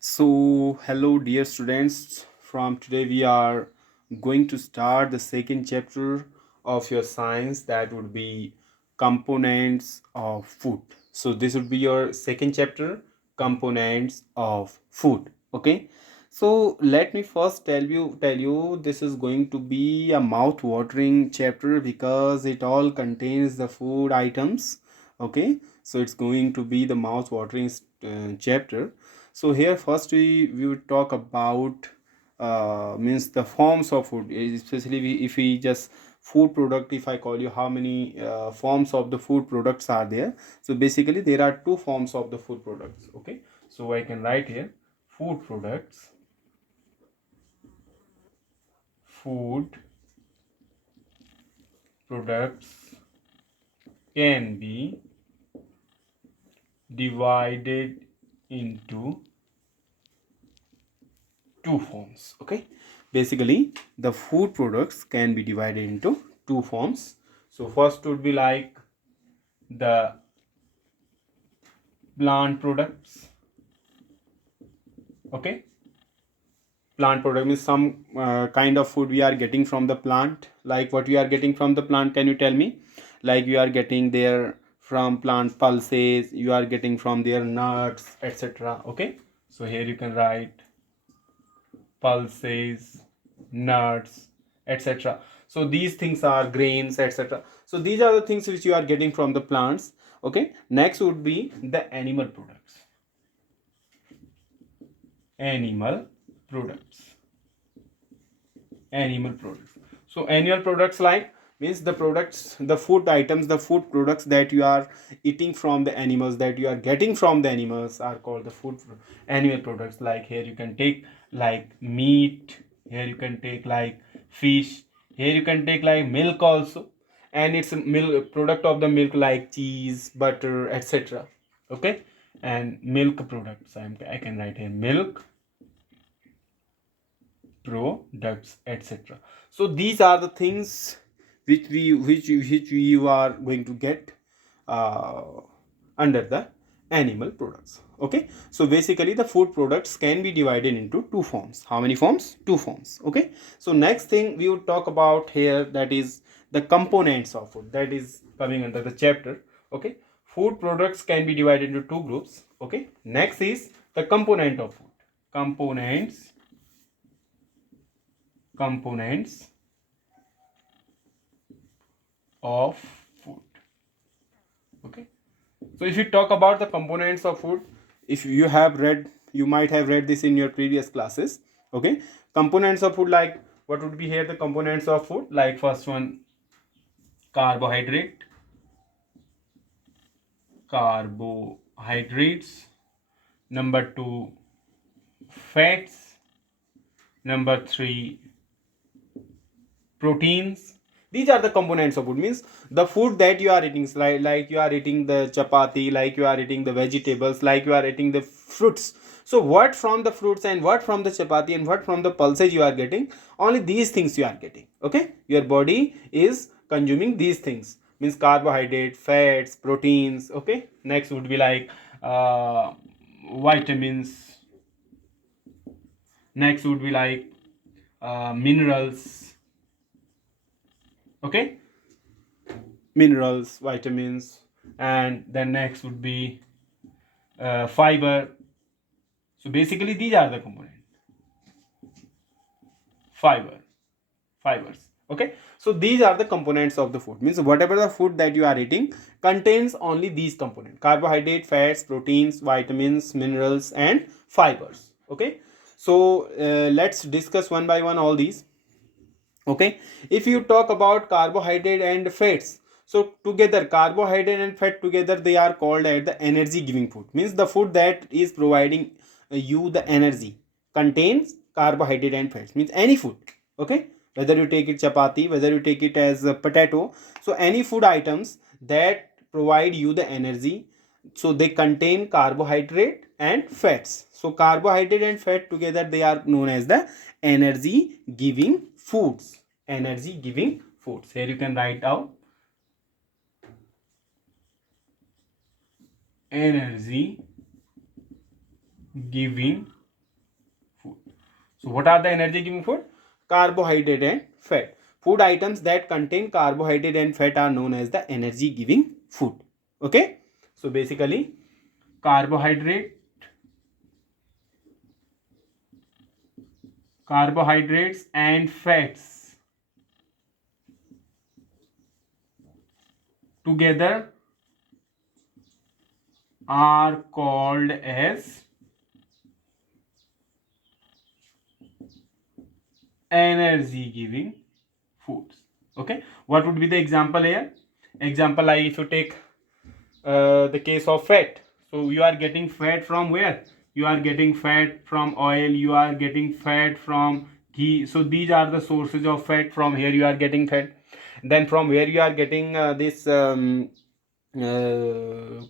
So, hello, dear students. From today, we are going to start the second chapter of your science, that would be components of food. So, this would be your second chapter, components of food. Okay. So, let me first tell you this is going to be a mouth-watering chapter because it all contains the food items. Okay. So, it's going to be the mouth-watering chapter. So here first we would talk about means the forms of food, especially if we just food product. If I call you how many forms of the food products are there, so basically there are two forms of the food products. Okay, so I can write here food products. Food products can be divided into two forms. Okay, basically the food products can be divided into two forms. So first would be like the plant products. Okay, plant product means some kind of food we are getting from the plant. Like what we are getting from the plant, can you tell me? Like you are getting there from plant pulses, you are getting from their nuts, etc. Okay, so here you can write pulses, nuts, etc. So these things are grains, etc. So these are the things which you are getting from the plants. Okay, next would be the animal products. Animal products. Animal products. So animal products like means the products, the food items, the food products that you are eating from the animals, that you are getting from the animals, are called the animal products. Like here you can take like meat, here you can take like fish, here you can take like milk also, and it's a milk product of the milk like cheese, butter, etc. Okay, and milk products, I can write here milk products, etc. So these are the things which we are going to get uh, under the animal products. Okay, so basically the food products can be divided into two forms. How many forms? Two forms. Okay, so next thing we would talk about here, that is the components of food, that is coming under the chapter. Okay, food products can be divided into two groups. Okay, next is the component of food. Components of food. Okay, so if you talk about the components of food, if you have read, you might have read this in your previous classes. Okay, components of food, like what would be here the components of food? Like first one, carbohydrate, carbohydrates. Number two, fats. Number three, proteins. These are the components of food, means the food that you are eating, like you are eating the chapati, like you are eating the vegetables, like you are eating the fruits. So what from the fruits and what from the chapati and what from the pulses you are getting, only these things you are getting. Okay, your body is consuming these things, means carbohydrate, fats, proteins. Okay, next would be like vitamins. Next would be like minerals. Okay, minerals, vitamins, and then next would be fiber. So basically these are the components. Fibers. Okay, so these are the components of the food, means whatever the food that you are eating contains only these components: carbohydrate, fats, proteins, vitamins, minerals, and fibers. Okay, so let's discuss one by one all these. Okay, if you talk about carbohydrate and fats, so together carbohydrate and fat together, they are called as the energy giving food, means the food that is providing you the energy contains carbohydrate and fats, means any food. Okay, whether you take it chapati, whether you take it as a potato, so any food items that provide you the energy, so they contain carbohydrate and fats. So carbohydrate and fat together, they are known as the energy giving foods. Energy giving foods, here you can write down energy giving So what are the energy giving food? Carbohydrate and fat. Food items that contain carbohydrate and fat are known as the energy giving food. Okay. So basically carbohydrates and fats together are called as energy giving foods. Okay, what would be the example here? Example, like if you take the case of fat, so you are getting fat from where? You are getting fat from oil, you are getting fat from ghee. So these are the sources of fat. From here you are getting fat. Then from where you are getting this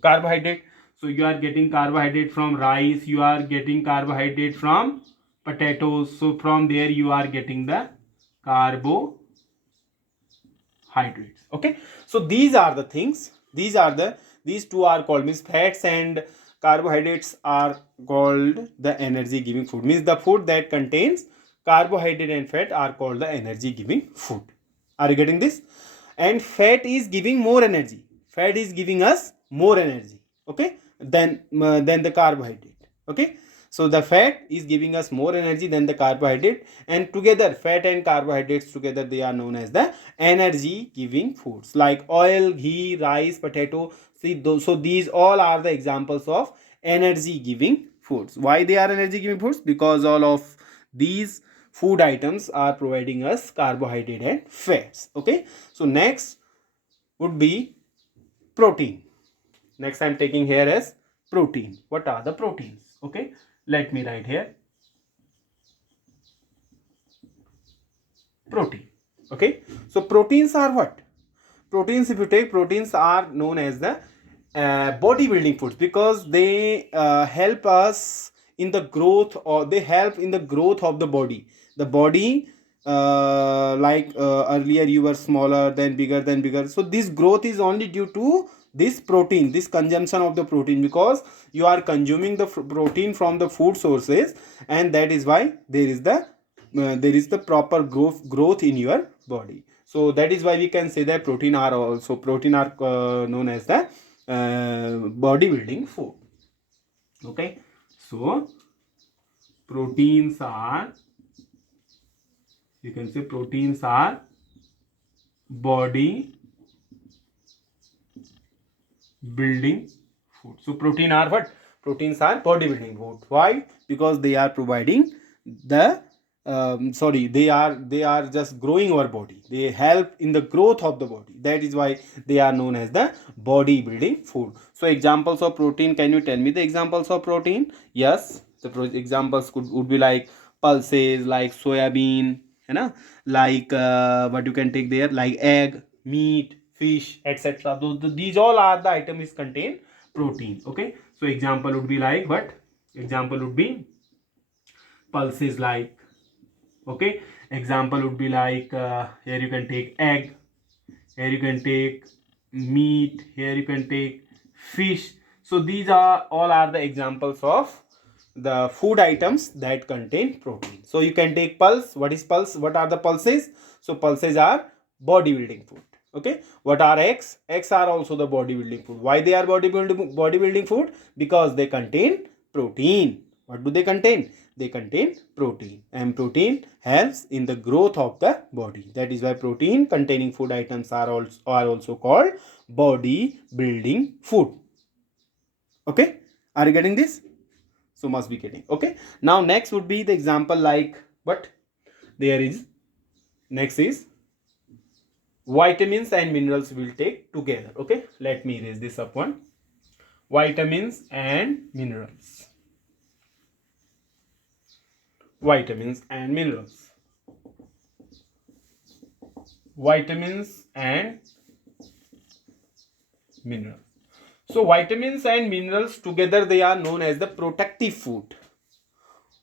carbohydrate. So you are getting carbohydrate from rice, you are getting carbohydrate from potatoes. So from there you are getting the carbohydrates. Okay, so these are the things, these two are called, means fats and carbohydrates are called the energy giving food. Means the food that contains carbohydrate and fat are called the energy giving food. Are you getting this? And fat is giving more energy, fat is giving us more energy, okay, than the carbohydrate. Okay, so the fat is giving us more energy than the carbohydrate, and together fat and carbohydrates together, they are known as the energy giving foods, like oil, ghee, rice, potato. See those, so these all are the examples of energy giving foods. Why they are energy giving foods? Because all of these food items are providing us carbohydrate and fats. Okay, so next would be protein. Next I'm taking here as protein. What are the proteins? Okay, let me write here protein. Okay, so proteins are what? Proteins, if you take, proteins are known as the bodybuilding foods, because they help us in the growth, or they help in the growth of the body. The body, earlier you were smaller, then bigger, then bigger. So this growth is only due to this protein, this consumption of the protein, because you are consuming the protein from the food sources, and that is why there is the proper growth in your body. So that is why we can say that protein are known as the bodybuilding food. Okay, so proteins are, you can say proteins are body building food. So protein are what? Proteins are bodybuilding food. Why? Because they are providing the they are just growing our body, they help in the growth of the body. That is why they are known as the bodybuilding food. So examples of protein, can you tell me the examples of protein? Yes, the examples would be like pulses, like soybean, you know, like what you can take there, like egg, meat, fish, etc. These all are the items contain protein. Okay, so example would be like what? Example would be pulses, like, okay, example would be like here you can take egg, here you can take meat, here you can take fish. So these are all are the examples of the food items that contain protein. So you can take pulse. What is pulse? What are the pulses? So pulses are bodybuilding food. Okay, what are eggs? Eggs are also the bodybuilding food. Why they are bodybuilding food? Because they contain protein. What do they contain? They contain protein, and protein helps in the growth of the body. That is why protein containing food items are also called body building food. Okay, are you getting this? So must be getting. Okay, now next would be the example, like what there is next is vitamins and minerals will take together. Okay, let me erase this up one. Vitamins and minerals. Vitamins and minerals. Vitamins and minerals. So vitamins and minerals together, they are known as the protective food.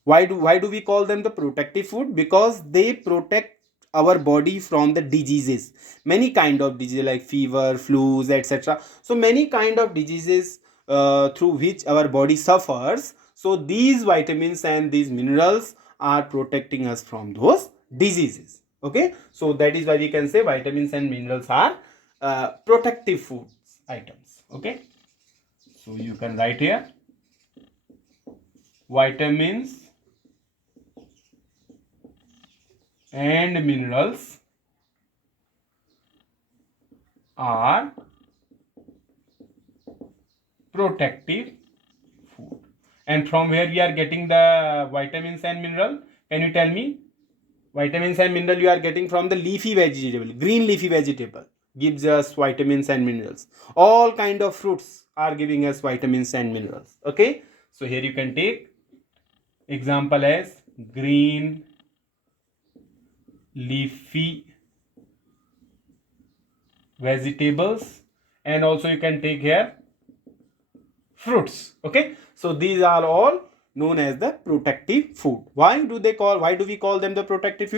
Why do we call them the protective food? Because they protect our body from the diseases, many kind of diseases like fever, flus, etc. So many kind of diseases through which our body suffers. So these vitamins and these minerals are protecting us from those diseases. Okay, so that is why we can say vitamins and minerals are protective food items. Okay, so you can write here vitamins and minerals are protective food. And from where we are getting the vitamins and mineral? Can you tell me? Vitamins and mineral you are getting from the leafy vegetable. Green leafy vegetable gives us vitamins and minerals. All kind of fruits are giving us vitamins and minerals. Okay, so here you can take example as green leafy vegetables, and also you can take here fruits. Okay, so these are all known as the protective food. Why do we call them the protective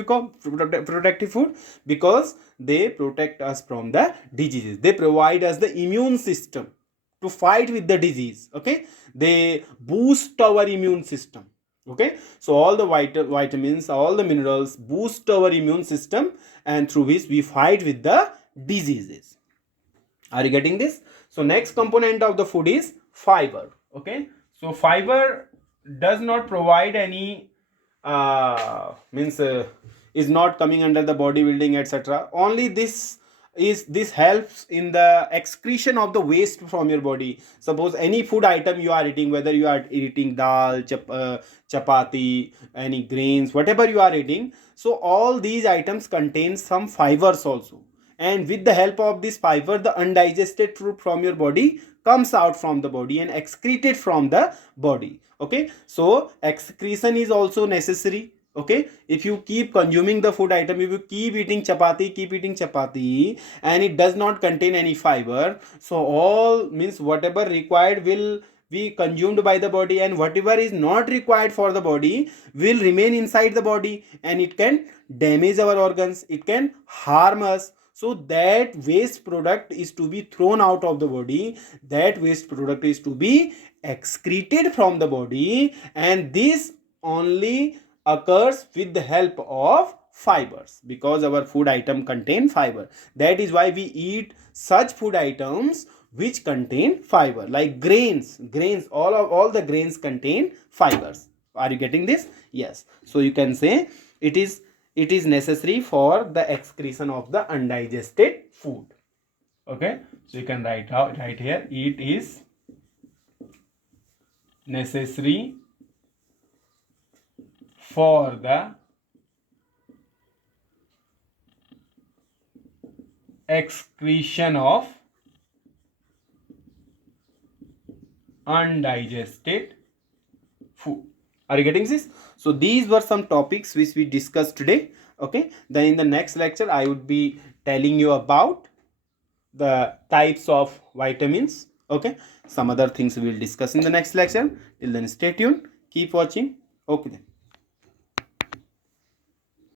food? Because they protect us from the diseases. They provide us the immune system to fight with the disease. Okay, they boost our immune system. Okay, so all the vitamins, all the minerals boost our immune system, and through which we fight with the diseases. Are you getting this? So next component of the food is fiber. Okay, so fiber does not provide any is not coming under the bodybuilding, etc. Only this helps in the excretion of the waste from your body. Suppose any food item you are eating, whether you are eating dal, chapati, any grains, whatever you are eating, so all these items contain some fibers also, and with the help of this fiber the undigested food from your body comes out from the body and excreted from the body. Okay, so excretion is also necessary. Okay, if you keep consuming the food item, if you keep eating chapati and it does not contain any fiber, so all means whatever required will be consumed by the body, and whatever is not required for the body will remain inside the body, and it can damage our organs, it can harm us. So that waste product is to be thrown out of the body, that waste product is to be excreted from the body, and this only occurs with the help of fibers, because our food item contain fiber. That is why we eat such food items which contain fiber, like grains. All the grains contain fibers. Are you getting this? Yes, so you can say it is necessary for the excretion of the undigested food. Okay, so you can write here, it is necessary for the excretion of undigested food. Are you getting this? So these were some topics which we discussed today. Okay, then in the next lecture I would be telling you about the types of vitamins. Okay, some other things we will discuss in the next lecture. Till then, stay tuned, keep watching. Okay then.